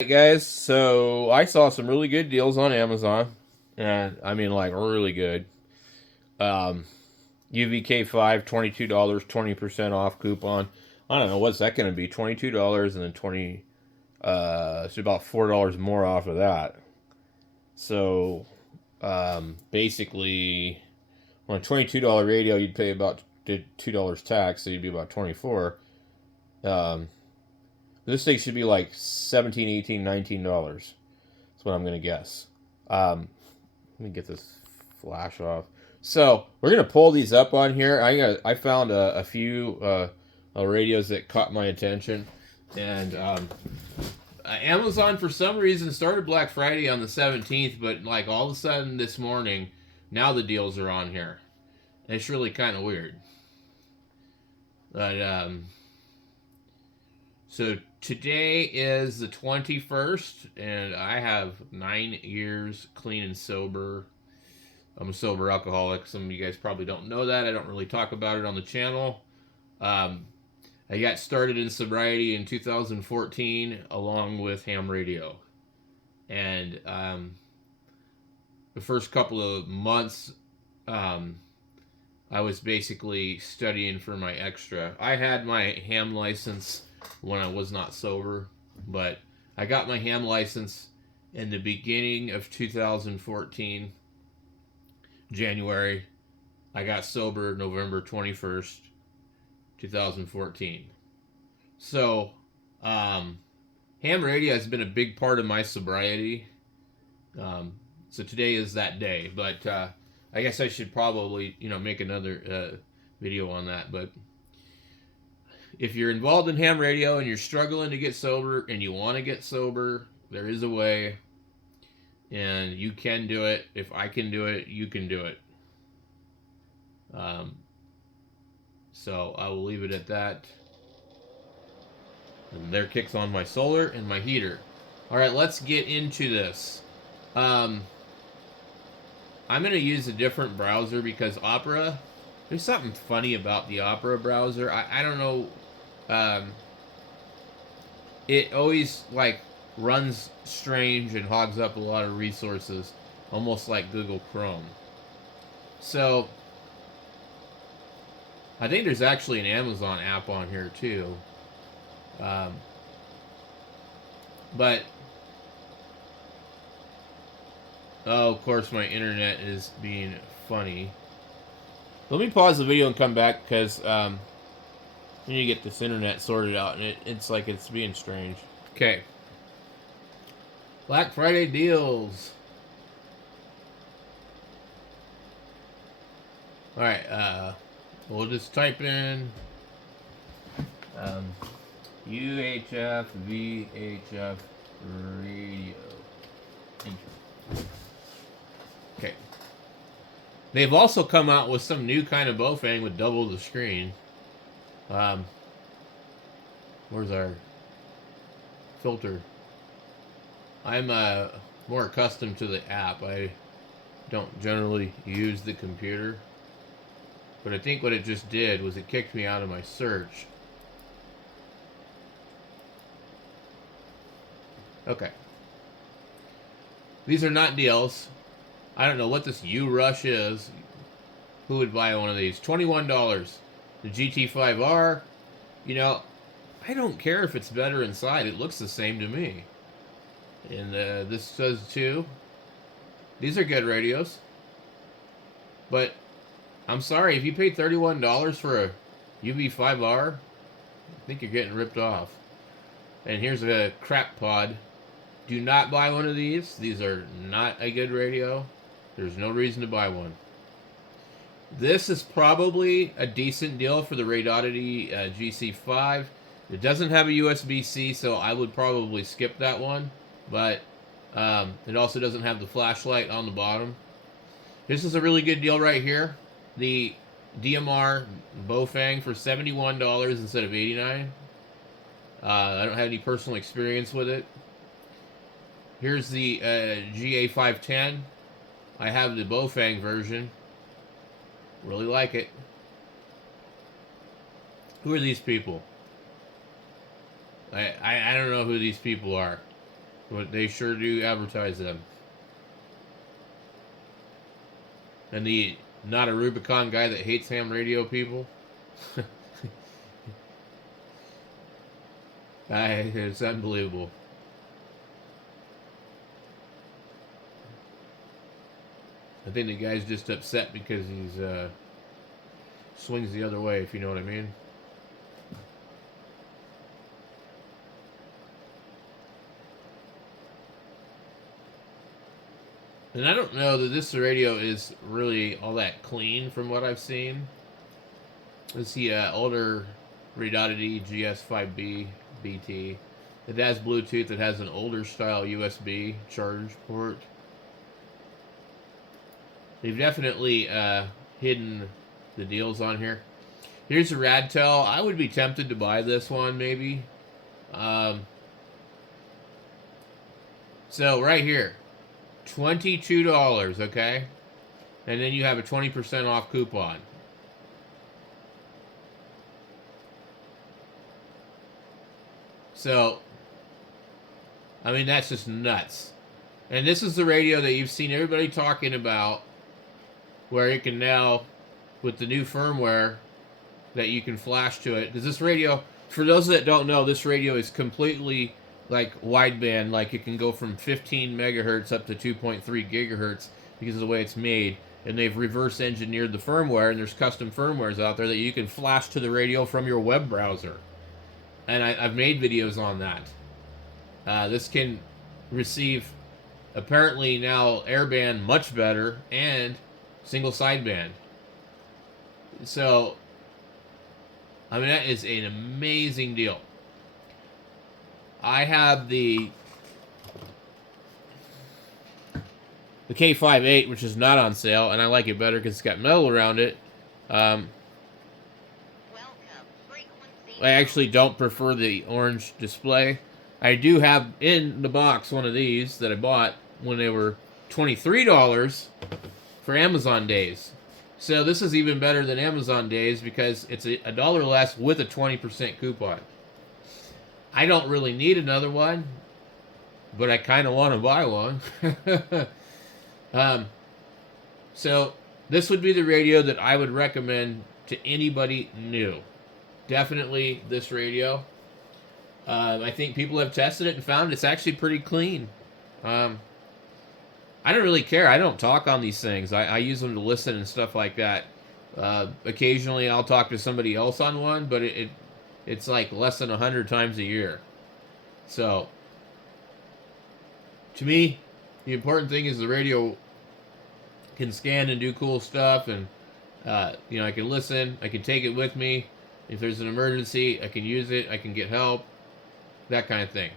Hey guys, so I saw some really good deals on Amazon, and I mean like really good. Um, UVK5, $22, 20% off coupon. I don't know what's that going to be, $22 and then 20. It's about $4 more off of that. So basically, on a $22 radio, you'd pay about $2 tax, so you'd be about 24. Um, this thing should be like 17, 18, $19. That's what I'm gonna guess. Let me get this flash off. So we're gonna pull these up on here. I found a few radios that caught my attention, and Amazon for some reason started Black Friday on the 17th, but like all of a sudden this morning, now the deals are on here. It's really kind of weird. But so today is the 21st, and I have 9 years clean and sober. I'm a sober alcoholic. Some of you guys probably don't know that. I don't really talk about it on the channel. Um, I got started in sobriety in 2014 along with ham radio. And the first couple of months, um, I was basically studying for my extra. I had my ham license when I was not sober, but I got my ham license in the beginning of 2014, January. I got sober November 21st, 2014. So, ham radio has been a big part of my sobriety. So today is that day, but I guess I should probably, make another video on that. But if you're involved in ham radio and you're struggling to get sober and you want to get sober, there is a way, and you can do it. If I can do it, you can do it. So I will leave it at that. And there kicks on my solar and my heater. All right, let's get into this. I'm going to use a different browser because Opera, there's something funny about the Opera browser. I don't know. It always like runs strange and hogs up a lot of resources, almost like Google Chrome. So I think there's actually an Amazon app on here too. But oh, of course, my internet is being funny. Let me pause the video and come back because I need to get this internet sorted out, and it's like it's being strange. Okay. Black Friday deals. All right. We'll just type in UHF VHF radio. Okay. They've also come out with some new kind of Bofang with double the screen. Where's our filter? I'm more accustomed to the app. I don't generally use the computer. But I think what it just did was it kicked me out of my search. Okay. These are not deals. I don't know what this U-Rush is. Who would buy one of these? $21. The GT5R, I don't care if it's better inside. It looks the same to me. And this says too. These are good radios. But I'm sorry, if you paid $31 for a UV5R, I think you're getting ripped off. And here's a crap pod. Do not buy one of these. These are not a good radio. There's no reason to buy one. This is probably a decent deal for the Radioddity GC5. It doesn't have a USB-C, so I would probably skip that one. But it also doesn't have the flashlight on the bottom. This is a really good deal right here. The DMR Bofang for $71 instead of $89. I don't have any personal experience with it. Here's the GA510. I have the Bofang version. Really like it. Who are these people? I don't know who these people are. But they sure do advertise them. And the not a Rubicon guy that hates ham radio people. It's unbelievable. I think the guy's just upset because he's swings the other way, if you know what I mean. And I don't know that this radio is really all that clean from what I've seen. This is the older Redodity GS5B BT. It has Bluetooth. It has an older style USB charge port. They've definitely hidden the deals on here. Here's a Radtel. I would be tempted to buy this one, maybe. So right here, $22, okay? And then you have a 20% off coupon. So, I mean, that's just nuts. And this is the radio that you've seen everybody talking about, where it can now, with the new firmware, that you can flash to it. Because this radio, for those that don't know, this radio is completely like wideband. Like it can go from 15 megahertz up to 2.3 gigahertz because of the way it's made. And they've reverse engineered the firmware, and there's custom firmwares out there that you can flash to the radio from your web browser. And I've made videos on that. This can receive, apparently now, airband much better and single sideband. So, I mean, that is an amazing deal. I have the K5-8, which is not on sale, and I like it better because it's got metal around it. I actually don't prefer the orange display. I do have in the box one of these that I bought when they were $23 for Amazon days. So this is even better than Amazon days because it's a dollar less with a 20% coupon. I don't really need another one, but I kind of want to buy one. So this would be the radio that I would recommend to anybody new. Definitely this radio. I think people have tested it and found it's actually pretty clean. I don't really care. I don't talk on these things. I use them to listen and stuff like that. Occasionally I'll talk to somebody else on one, but it's like less than 100 times a year. So, to me, the important thing is the radio can scan and do cool stuff, and I can listen. I can take it with me. If there's an emergency, I can use it. I can get help. That kind of thing.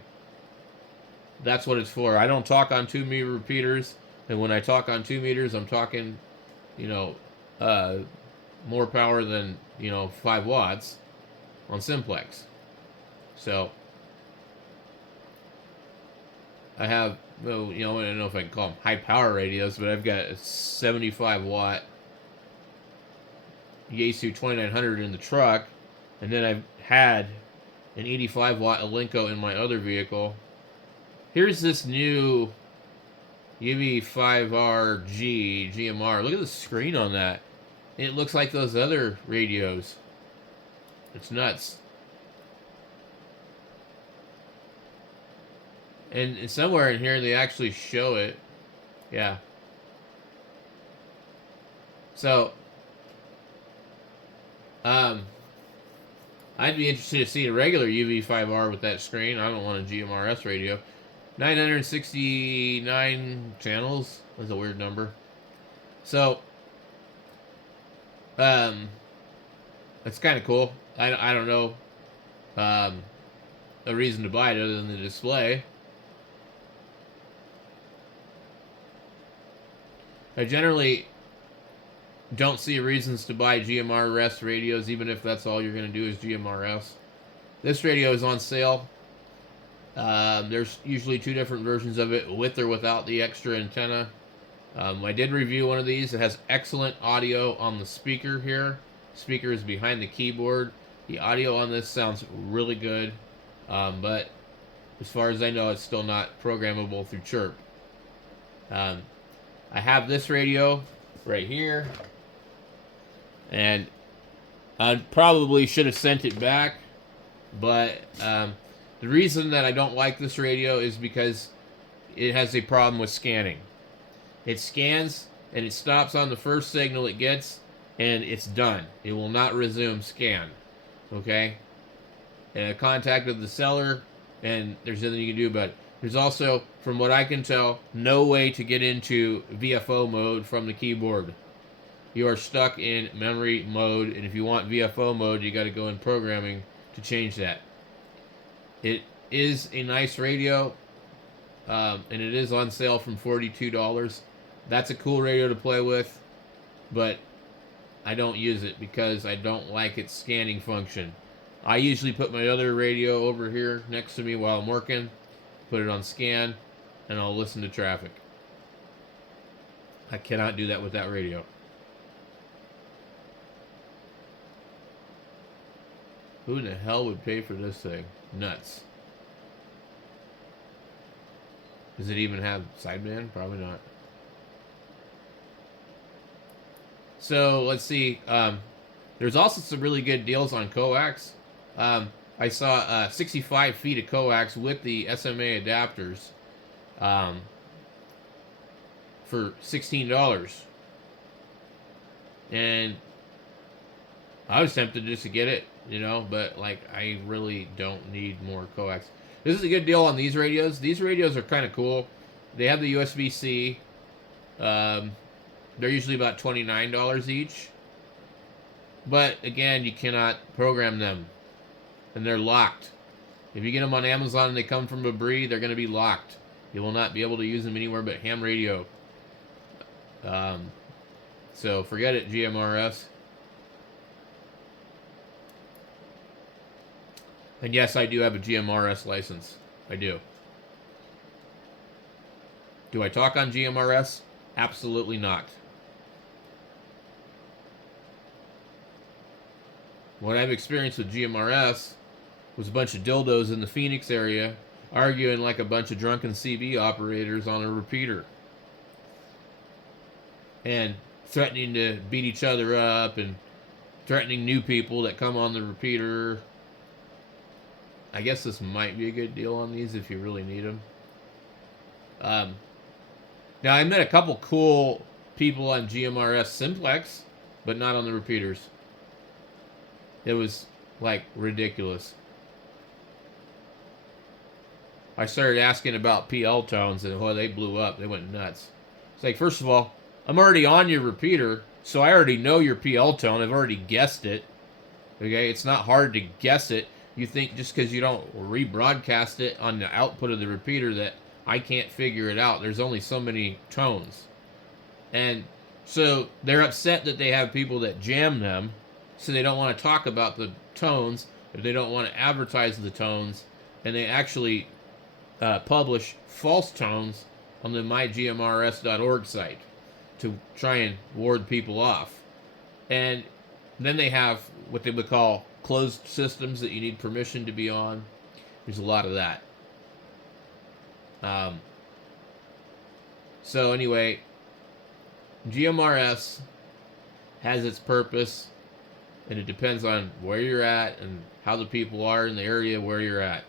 That's what it's for. I don't talk on 2 meter repeaters, and when I talk on 2 meters, I'm talking, more power than 5 watts on simplex. So I have, I don't know if I can call them high power radios, but I've got a 75 watt Yaesu 2900 in the truck, and then I've had an 85 watt Elenco in my other vehicle. Here's this new UV5RG GMR. Look at the screen on that. It looks like those other radios. It's nuts. And somewhere in here they actually show it. Yeah. So, I'd be interested to see a regular UV5R with that screen. I don't want a GMRS radio. 969 channels. That's a weird number. So, that's kind of cool. I don't know a reason to buy it other than the display. I generally don't see reasons to buy GMRS radios, even if that's all you're going to do is GMRS. This radio is on sale. There's usually 2 different versions of it, with or without the extra antenna. I did review one of these. It has excellent audio on the speaker here. Speaker is behind the keyboard. The audio on this sounds really good, but As far as I know, it's still not programmable through Chirp. I have this radio right here, and I probably should have sent it back, but the reason that I don't like this radio is because it has a problem with scanning. It scans and it stops on the first signal it gets, and it's done. It will not resume scan. Okay? And I contacted the seller, and there's nothing you can do about it. There's also, from what I can tell, no way to get into VFO mode from the keyboard. You are stuck in memory mode, and if you want VFO mode, you got to go in programming to change that. It is a nice radio, and it is on sale from $42. That's a cool radio to play with, but I don't use it because I don't like its scanning function. I usually put my other radio over here next to me while I'm working, put it on scan, and I'll listen to traffic. I cannot do that with that radio. Who in the hell would pay for this thing? Nuts. Does it even have sideband? Probably not. So let's see. There's also some really good deals on coax. I saw 65 feet of coax with the SMA adapters for $16. And I was tempted just to get it, you know, but like I really don't need more coax. This is a good deal on these radios. These radios are kind of cool. They have the USB-C. They're usually about $29 each. But again, you cannot program them. And they're locked. If you get them on Amazon and they come from a Brie, they're going to be locked. You will not be able to use them anywhere but ham radio. So forget it, GMRS. And yes, I do have a GMRS license. I do. Do I talk on GMRS? Absolutely not. What I've experienced with GMRS was a bunch of dildos in the Phoenix area arguing like a bunch of drunken CB operators on a repeater. And threatening to beat each other up and threatening new people that come on the repeater. I guess this might be a good deal on these if you really need them. Now, I met a couple cool people on GMRS Simplex, but not on the repeaters. It was, like, ridiculous. I started asking about PL tones, and boy, they blew up. They went nuts. It's like, first of all, I'm already on your repeater, so I already know your PL tone. I've already guessed it. Okay? It's not hard to guess it. You think just because you don't rebroadcast it on the output of the repeater that I can't figure it out. There's only so many tones. And so they're upset that they have people that jam them, so they don't want to talk about the tones, or they don't want to advertise the tones, and they actually publish false tones on the mygmrs.org site to try and ward people off. And then they have what they would call closed systems that you need permission to be on. There's a lot of that. So anyway, GMRS has its purpose, and it depends on where you're at and how the people are in the area where you're at.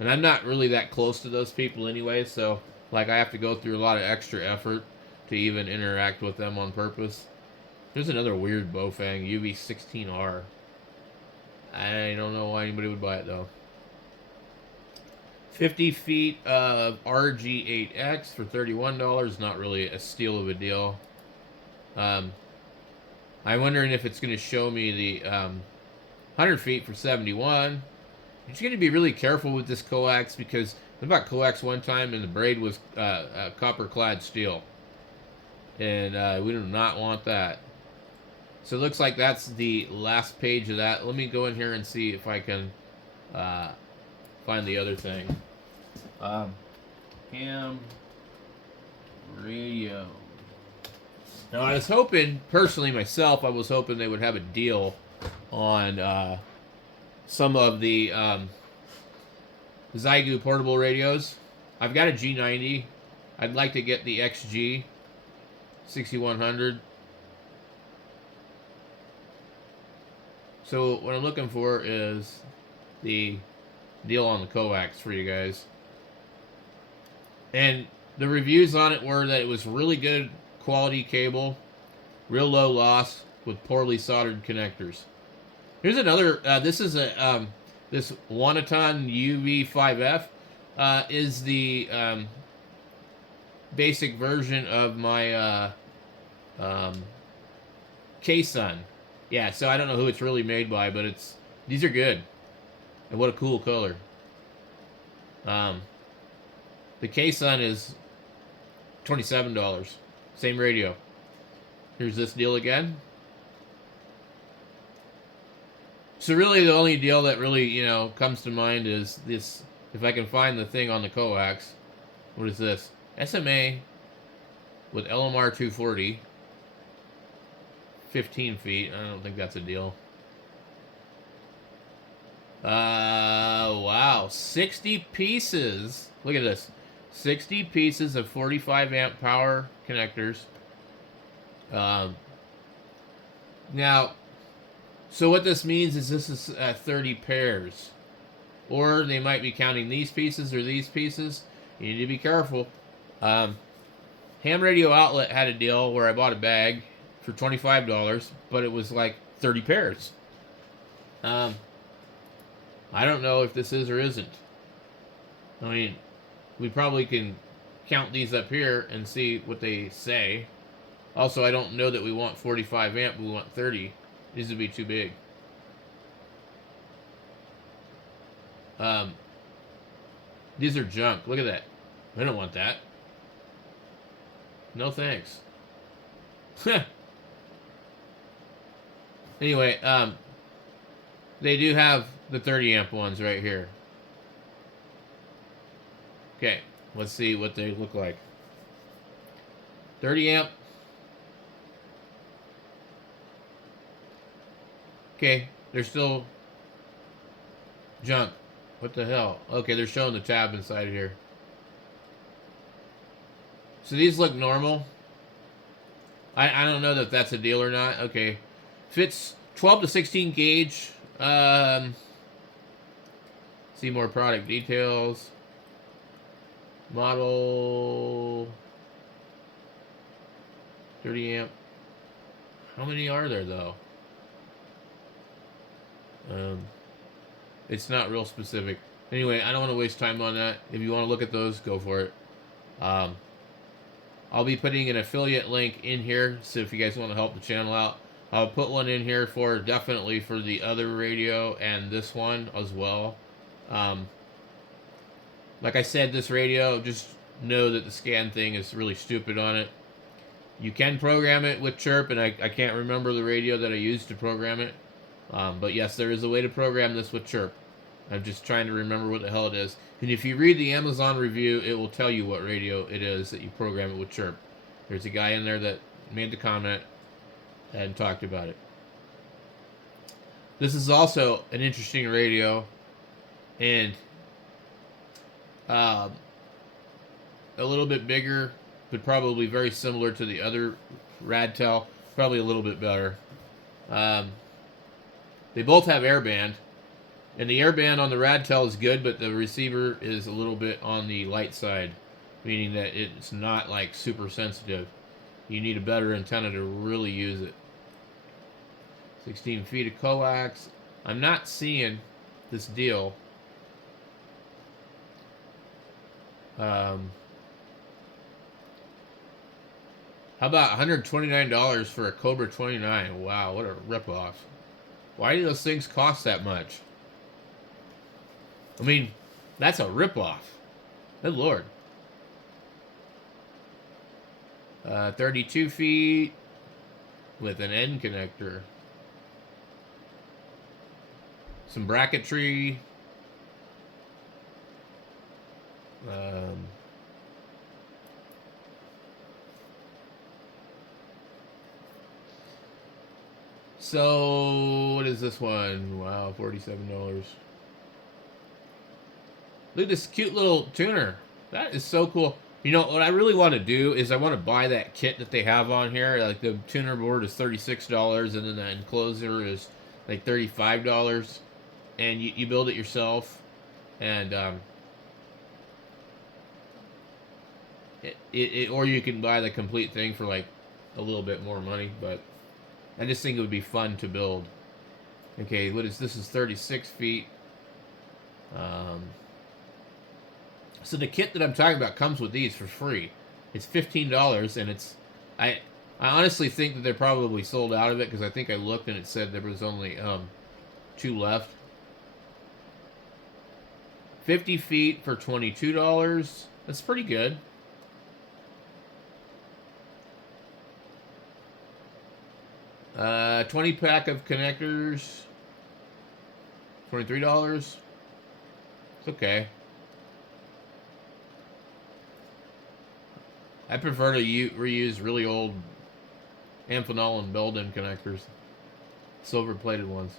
And I'm not really that close to those people anyway, so like I have to go through a lot of extra effort to even interact with them on purpose. There's another weird Bofang, UV16R. I don't know why anybody would buy it, though. 50 feet of RG8X for $31. Not really a steal of a deal. I'm wondering if it's going to show me the 100 feet for $71. You're just going to be really careful with this coax, because I bought coax one time and the braid was copper-clad steel. And we do not want that. So it looks like that's the last page of that. Let me go in here and see if I can find the other thing. Ham radio. Now, I was hoping, personally myself, I was hoping they would have a deal on some of the Xiegu portable radios. I've got a G90. I'd like to get the XG 6100. So what I'm looking for is the deal on the coax for you guys. And the reviews on it were that it was really good quality cable, real low loss with poorly soldered connectors. Here's another. This is a this Quansheng UV5F is the basic version of my Quansheng. Yeah, so I don't know who it's really made by, but these are good. And what a cool color. The Quansheng is $27. Same radio. Here's this deal again. So really the only deal that really, comes to mind is this. If I can find the thing on the coax. What is this? SMA with LMR 240. 15 feet. I don't think that's a deal. Wow. 60 pieces. Look at this. 60 pieces of 45 amp power connectors. Now, so what this means is this is 30 pairs. Or they might be counting these pieces or these pieces. You need to be careful. Ham Radio Outlet had a deal where I bought a bag for $25, but it was like 30 pairs. I don't know if this is or isn't. I mean, we probably can count these up here and see what they say. Also, I don't know that we want 45 amp, we want 30. These would be too big. These are junk. Look at that. I don't want that. No thanks. Anyway, they do have the 30 amp ones right here. Okay, let's see what they look like. 30 amp. Okay, they're still junk. What the hell? Okay, they're showing the tab inside of here. So these look normal. I don't know that that's a deal or not. Okay. Fits 12 to 16 gauge. See more product details. Model 30 amp. How many are there though? It's not real specific. Anyway, I don't want to waste time on that. If you want to look at those, go for it. I'll be putting an affiliate link in here, so if you guys want to help the channel out, I'll put one in here for definitely for the other radio and this one as well. Like I said, this radio, just know that the scan thing is really stupid on it. You can program it with chirp, and I can't remember the radio that I used to program it. But yes, there is a way to program this with chirp. I'm just trying to remember what the hell it is. And if you read the Amazon review, it will tell you what radio it is that you program it with chirp. There's a guy in there that made the comment and talked about it. This is also an interesting radio, and a little bit bigger, but probably very similar to the other Radtel. Probably a little bit better. They both have airband. And the airband on the Radtel is good, but the receiver is a little bit on the light side, meaning that it's not like super sensitive. You need a better antenna to really use it. 16 feet of coax. I'm not seeing this deal. How about $129 for a Cobra 29? Wow, what a ripoff. Why do those things cost that much? I mean, that's a ripoff. Good Lord. 32 feet with an end connector. Some bracketry. So, what is this one? Wow, $47. Look at this cute little tuner. That is so cool. You know, what I really want to do is I want to buy that kit that they have on here. Like the tuner board is $36, and then the enclosure is like $35. And you build it yourself. And or you can buy the complete thing for like a little bit more money. But I just think it would be fun to build. Okay, what is this? Is 36 feet. So the kit that I'm talking about comes with these for free. It's $15, and it's I honestly think that they're probably sold out of it because I think I looked and it said there was only 2 left. 50 feet for $22. That's pretty good. Uh, 20 pack of connectors. $23. It's okay. I prefer to reuse really old Amphenol and Belden connectors. Silver-plated ones.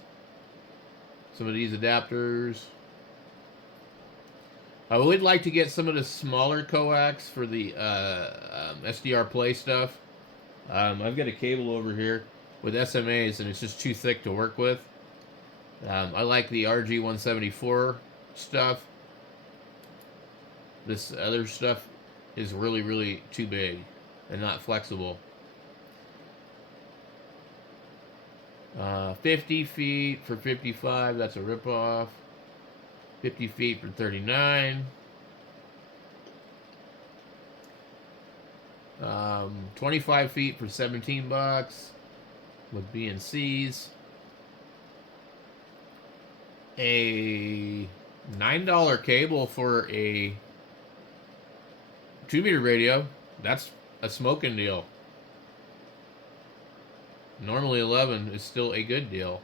Some of these adapters. I would like to get some of the smaller coax for the SDR Play stuff. I've got a cable over here with SMAs, and it's just too thick to work with. I like the RG174 stuff. This other stuff is really, really too big and not flexible. 50 feet for 55, that's a ripoff. 50 feet for 39. 25 feet for $17 with BNCs. A $9 cable for a 2-meter radio. That's a smoking deal. Normally 11 is still a good deal.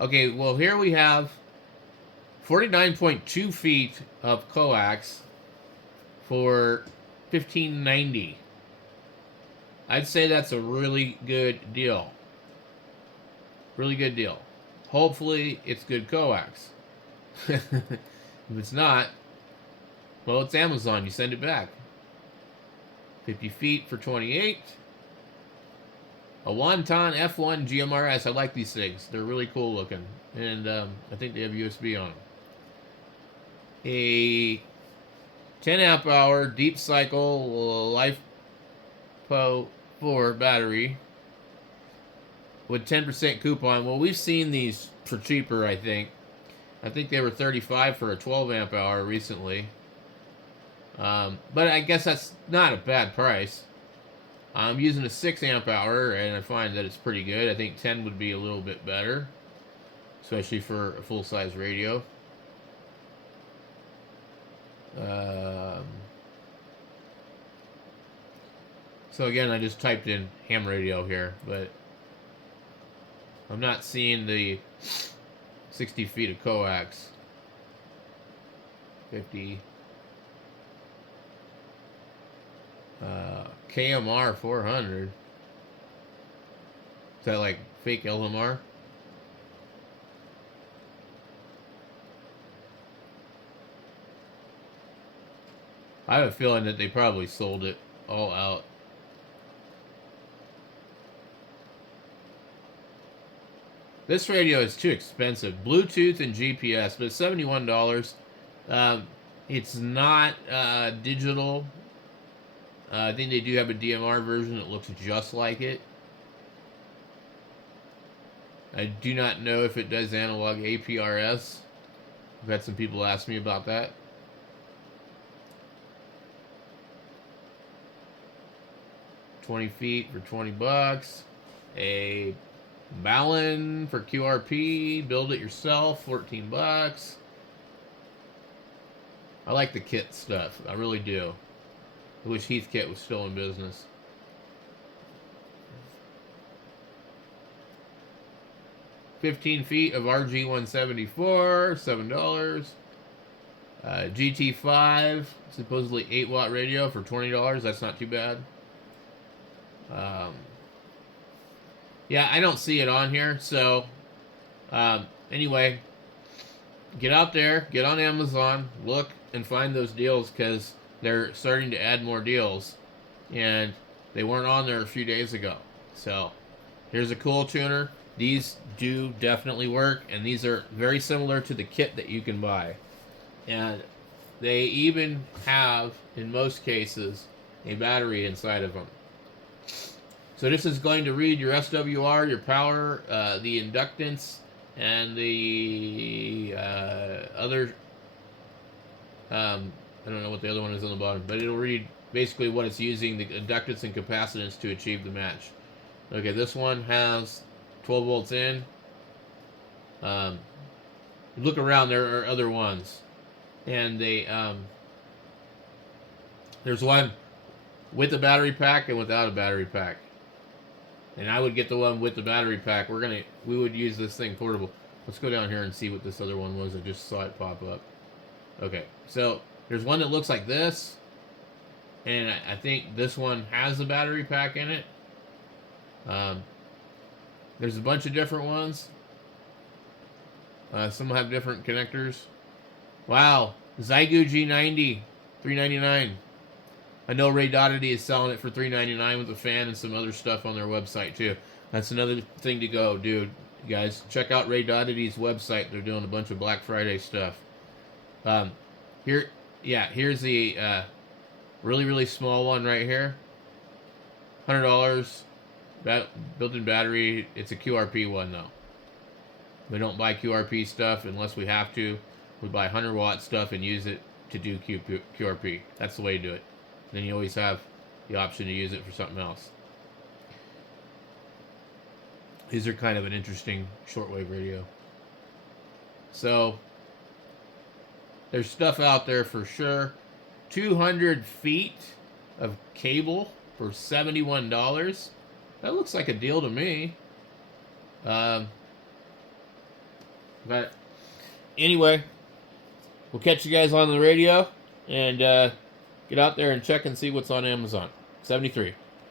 Okay, well here we have 49.2 feet of coax for $15.90. I'd say that's a really good deal. Really good deal. Hopefully it's good coax. If it's not, well, it's Amazon. You send it back. 50 feet for 28. A Wonton F1 GMRS. I like these things. They're really cool looking. And I think they have USB on them. A 10 amp hour deep cycle LiFePO 4 battery with 10% coupon. Well, we've seen these for cheaper, I think. I think they were $35 for a 12 amp hour recently. But I guess that's not a bad price. I'm using a 6 amp hour, and I find that it's pretty good. I think 10 would be a little bit better, especially for a full-size radio. So again, I just typed in ham radio here, but I'm not seeing the 60 feet of coax. 50. KMR 400. Is that like fake LMR? I have a feeling that they probably sold it all out. This radio is too expensive. Bluetooth and GPS, but it's $71. It's not digital. I think they do have a DMR version that looks just like it. I do not know if it does analog APRS. I've had some people ask me about that. $20 feet for $20. A Ballon for QRP. Build it yourself. $14. I like the kit stuff. I really do. I wish Heathkit was still in business. $15 feet of RG174, $7. GT5, supposedly 8-watt radio for $20. That's not too bad. Yeah, I don't see it on here. So, anyway, get out there, get on Amazon, look and find those deals because they're starting to add more deals, and they weren't on there a few days ago. So here's a cool tuner. These do definitely work, and these are very similar to the kit that you can buy. And they even have, in most cases, a battery inside of them. So this is going to read your SWR, your power, the inductance, and the other, I don't know what the other one is on the bottom, but it'll read basically what it's using, the inductance and capacitance to achieve the match. Okay, this one has 12 volts in. Look around, there are other ones. And they, there's one with a battery pack and without a battery pack. And I would get the one with the battery pack. We would use this thing portable. Let's go down here and see what this other one was. I just saw it pop up. Okay, so there's one that looks like this, and I think this one has a battery pack in it. There's a bunch of different ones. Some have different connectors. Wow, Zygu G90, $3.99. I know Ray Dottity is selling it for $3.99 with a fan and some other stuff on their website too. That's another thing to go, dude. You guys, check out Ray Dottity's website. They're doing a bunch of Black Friday stuff. Here's the really, really small one right here. $100. Built-in battery. It's a QRP one though. We don't buy QRP stuff unless we have to. We buy 100-watt stuff and use it to do QRP. That's the way to do it. Then you always have the option to use it for something else. These are kind of an interesting shortwave radio. So there's stuff out there for sure. 200 feet of cable for $71. That looks like a deal to me. But anyway, we'll catch you guys on the radio, and get out there and check and see what's on Amazon. 73.